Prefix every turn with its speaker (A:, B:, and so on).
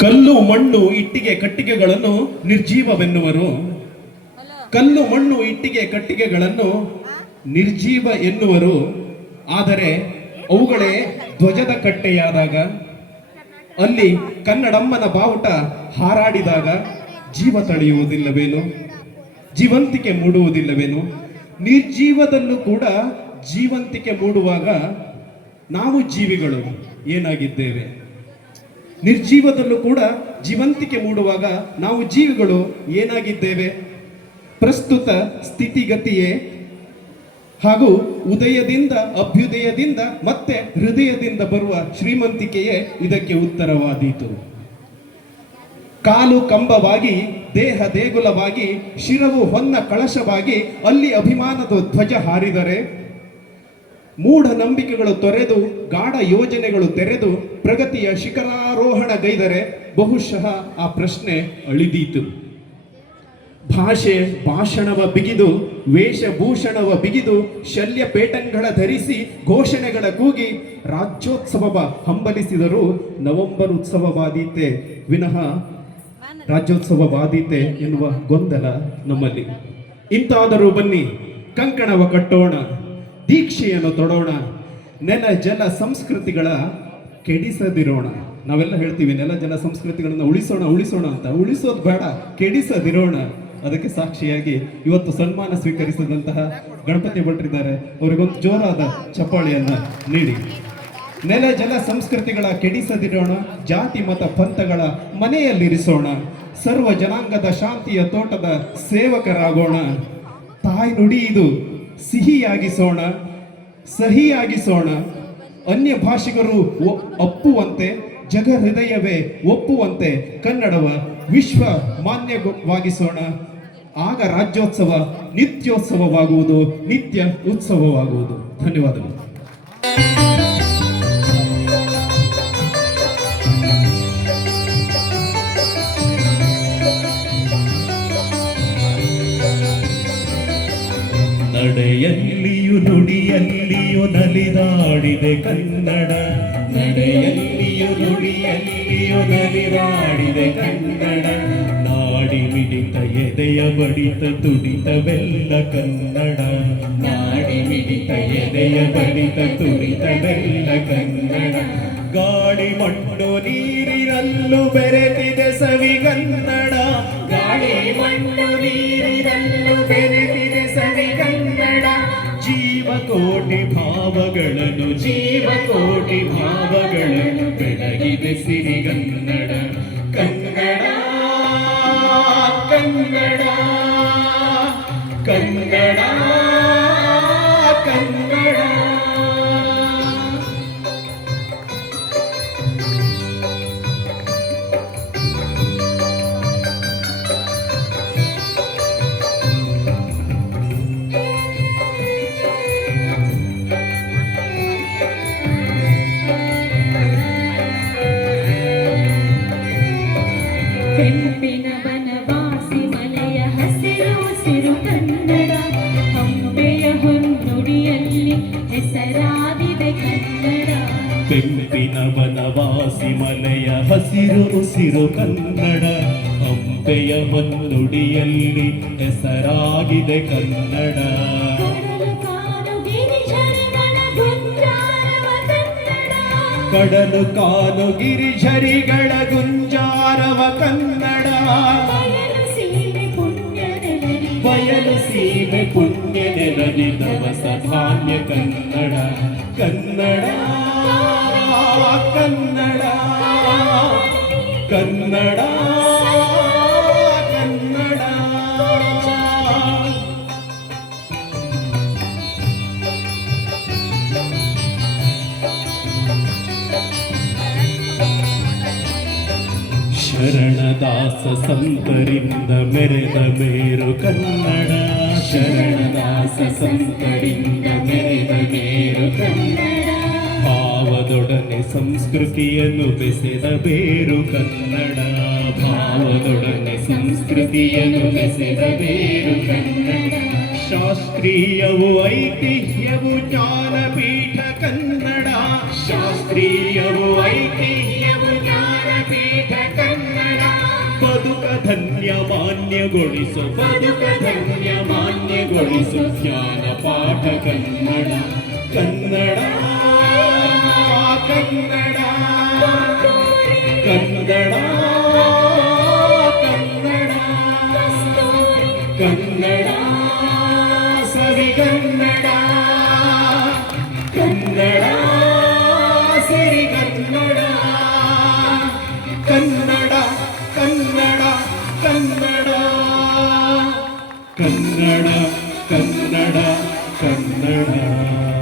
A: ಕಲ್ಲು, ಮಣ್ಣು, ಇಟ್ಟಿಗೆ, ಕಟ್ಟಿಗೆಗಳನ್ನು ನಿರ್ಜೀವವೆನ್ನುವರು. ಕಲ್ಲು, ಮಣ್ಣು, ಇಟ್ಟಿಗೆ, ಕಟ್ಟಿಗೆಗಳನ್ನು ನಿರ್ಜೀವ ಎನ್ನುವರು. ಆದರೆ ಅವುಗಳೇ ಧ್ವಜದ ಕಟ್ಟೆಯಾದಾಗ, ಅಲ್ಲಿ ಕನ್ನಡಮ್ಮನ ಬಾವುಟ ಹಾರಾಡಿದಾಗ ಜೀವ ತಳೆಯುವುದಿಲ್ಲವೇನು? ಜೀವಂತಿಕೆ ಮೂಡುವುದಿಲ್ಲವೇನು? ನಿರ್ಜೀವದಲ್ಲೂ ಕೂಡ ಜೀವಂತಿಕೆ ಮೂಡುವಾಗ ನಾವು ಜೀವಿಗಳು ಏನಾಗಿದ್ದೇವೆ? ನಿರ್ಜೀವದಲ್ಲೂ ಕೂಡ ಜೀವಂತಿಕೆ ಮೂಡುವಾಗ ನಾವು ಜೀವಿಗಳು ಏನಾಗಿದ್ದೇವೆ? ಪ್ರಸ್ತುತ ಸ್ಥಿತಿಗತಿಯೇ? ಹಾಗೂ ಉದಯದಿಂದ ಅಭ್ಯುದಯದಿಂದ ಮತ್ತೆ ಹೃದಯದಿಂದ ಬರುವ ಶ್ರೀಮಂತಿಕೆಯೇ ಇದಕ್ಕೆ ಉತ್ತರವಾದೀತು. ಕಾಲು ಕಂಬವಾಗಿ, ದೇಹ ದೇಗುಲವಾಗಿ, ಶಿರವು ಹೊನ್ನ ಕಳಶವಾಗಿ ಅಲ್ಲಿ ಅಭಿಮಾನದ ಧ್ವಜ ಹಾರಿದರೆ ಮೂಢ ನಂಬಿಕೆಗಳು ತೊರೆದು, ಗಾಢ ಯೋಜನೆಗಳು ತೆರೆದು, ಪ್ರಗತಿಯ ಶಿಖರಾರೋಹಣಗೈದರೆ ಬಹುಶಃ ಆ ಪ್ರಶ್ನೆ ಅಳಿದೀತು. ಭಾಷೆ ಭಾಷಣವ ಬಿಗಿದು ವೇಷಭೂಷಣವ ಬಿಗಿದು, ಶಲ್ಯ ಪೇಟಂಗಳ ಧರಿಸಿ, ಘೋಷಣೆಗಳ ಕೂಗಿ ರಾಜ್ಯೋತ್ಸವವ ಹಂಬಲಿಸಿದರು ನವೆಂಬರ್ ಉತ್ಸವವಾದೀತೆ. ವಿನಃ ರಾಜ್ಯೋತ್ಸವವಾದೀತೆ ಎನ್ನುವ ಗೊಂದಲ ನಮ್ಮಲ್ಲಿ. ಇಂತಾದರೂ ಬನ್ನಿ, ಕಂಕಣವ ಕಟ್ಟೋಣ. ದೀಕ್ಷೆಯನ್ನು ತೊಡೋಣ. ನೆಲ ಜಲ ಸಂಸ್ಕೃತಿಗಳ ಕೆಡಿಸದಿರೋಣ. ನಾವೆಲ್ಲ ಹೇಳ್ತೀವಿ, ನೆಲ ಜಲ ಸಂಸ್ಕೃತಿಗಳನ್ನು ಉಳಿಸೋಣ ಉಳಿಸೋಣ ಅಂತ. ಉಳಿಸೋದು ಬೇಡ, ಕೆಡಿಸದಿರೋಣ. ಅದಕ್ಕೆ ಸಾಕ್ಷಿಯಾಗಿ ಇವತ್ತು ಸನ್ಮಾನ ಸ್ವೀಕರಿಸಿದಂತಹ ಗಣಪತಿ ಭಟ್ರಿದ್ದಾರೆ. ಅವರಿಗೊಂದು ಜೋರಾದ ಚಪ್ಪಾಳೆಯನ್ನ ನೀಡಿ. ನೆಲ ಜಲ ಸಂಸ್ಕೃತಿಗಳ ಕೆಡಿಸದಿರೋಣ, ಜಾತಿ, ಮತ, ಪಂಥಗಳ ಮನೆಯಲ್ಲಿರಿಸೋಣ. ಸರ್ವ ಜನಾಂಗದ ಶಾಂತಿಯ ತೋಟದ ಸೇವಕರಾಗೋಣ. ತಾಯಿ ನುಡಿ ಇದು. ಸಿಹಿಯಾಗಿಸೋಣ, ಸಹಿಯಾಗಿಸೋಣ. ಅನ್ಯ ಭಾಷಿಗರು ಒಪ್ಪುವಂತೆ ಜಗ ಹೃದಯವೇ ಒಪ್ಪುವಂತೆ ಕನ್ನಡವ ವಿಶ್ವ ಮಾನ್ಯವಾಗಿಸೋಣ. ಆಗ ರಾಜ್ಯೋತ್ಸವ ನಿತ್ಯೋತ್ಸವವಾಗುವುದು, ನಿತ್ಯ ಉತ್ಸವವಾಗುವುದು. ಧನ್ಯವಾದಗಳು. ನಡೆಯಲ್ಲಿಯೂ ನುಡಿಯಲ್ಲಿಯೂ ನಲಿದಾಡಿದೆ ಕನ್ನಡ. ನಡೆಯಲ್ಲಿಯೂ ನುಡಿಯಲ್ಲಿಯೂ ನಲಿದಾಡಿದೆ ಕನ್ನಡ. ನಾಡಿ ಮಿಡಿತ ಎದೆಯ ಬಡಿತ ತುಡಿತವೆಲ್ಲ ಕನ್ನಡ. ನಾಡಿ ಮಿಡಿತ ಎದೆಯ ಬಡಿತ ತುಡಿತವೆಲ್ಲ ಕನ್ನಡ. ಗಾಡಿ ಮಣ್ಣು ನೀರಿನಲ್ಲೂ ಬೆರೆತಿದೆ ಸವಿ ಗಾಳಿ ಮಣ್ಣು ನೀರಿನಲ್ಲೂ ಬೆರೆತಿದೆ ಸವಿ ಕನ್ನಡ. ಜೀವಕೋಟಿ ಭಾವಗಳನ್ನು ಜೀವಕೋಟಿ ಭಾವಗಳನ್ನು ಬೆಳಗಿದೆ ಸಿರಿಗನ್ನಡ ಕನ್ನಡ ಕನ್ನಡ ಕನ್ನಡ. ಕನ್ನಡ
B: ಹಂಪೆಯ ಹೊನ್ನುಡಿಯಲ್ಲಿ ಹೆಸರಾಗಿದೆ ಕನ್ನಡ.
A: ಬೆಂಪಿನ ಬನವಾಸಿ ಮನೆಯ ಹಸಿರು ಉಸಿರು ಕನ್ನಡ. ಹಂಪೆಯ ಹೊನ್ನುಡಿಯಲ್ಲಿ ಹೆಸರಾಗಿದೆ ಕನ್ನಡ.
B: ಕಡಲು ಕಾನು ಗಿರಿಜರಿಗಳ
A: ಗುಂಜಾರವ ಕನ್ನಡ.
B: ಬಯಲು ಸೀಮೆ ಪುಣ್ಯ
A: ನೆಲದಿ ದವಸ ಧಾನ್ಯ ಕನ್ನಡ. ಕನ್ನಡ ಕನ್ನಡ ಕನ್ನಡ. ಶರಣದಾಸ ಸಂತರಿಂದ ಮೆರೆದ ಮೇರು ಕನ್ನಡ. ಶರಣದಾಸ ಸಂತರಿಂದ ಮೆರೆದ ಮೇರು ಕನ್ನಡ. ಭಾವದೊಡನೆ ಸಂಸ್ಕೃತಿಯನ್ನು ಬೆಸೆದ ಬೇರು ಕನ್ನಡ. ಭಾವದೊಡನೆ ಸಂಸ್ಕೃತಿಯನ್ನು ಬೆಸೆದ ಬೇರು ಕನ್ನಡ. ಶಾಸ್ತ್ರೀಯವು ಐತಿಹ್ಯವು ಜ್ಞಾನಪೀಠ ಕನ್ನಡ. ಶಾಸ್ತ್ರೀಯವು ಐತಿಹ್ಯವು ಜ್ಞಾನಪೀಠ ಕನ್ನಡ ಧನ್ಯ ಮಾನ್ಯಗೊಳಿಸು. ಬದುಕ ಧನ್ಯ ಮಾನ್ಯಗೊಳಿಸು. ಜ್ಞಾನ ಪಾಠ ಕನ್ನಡ ಕನ್ನಡ ಕನ್ನಡ. കന്നഡ കന്നഡ കന്നഡ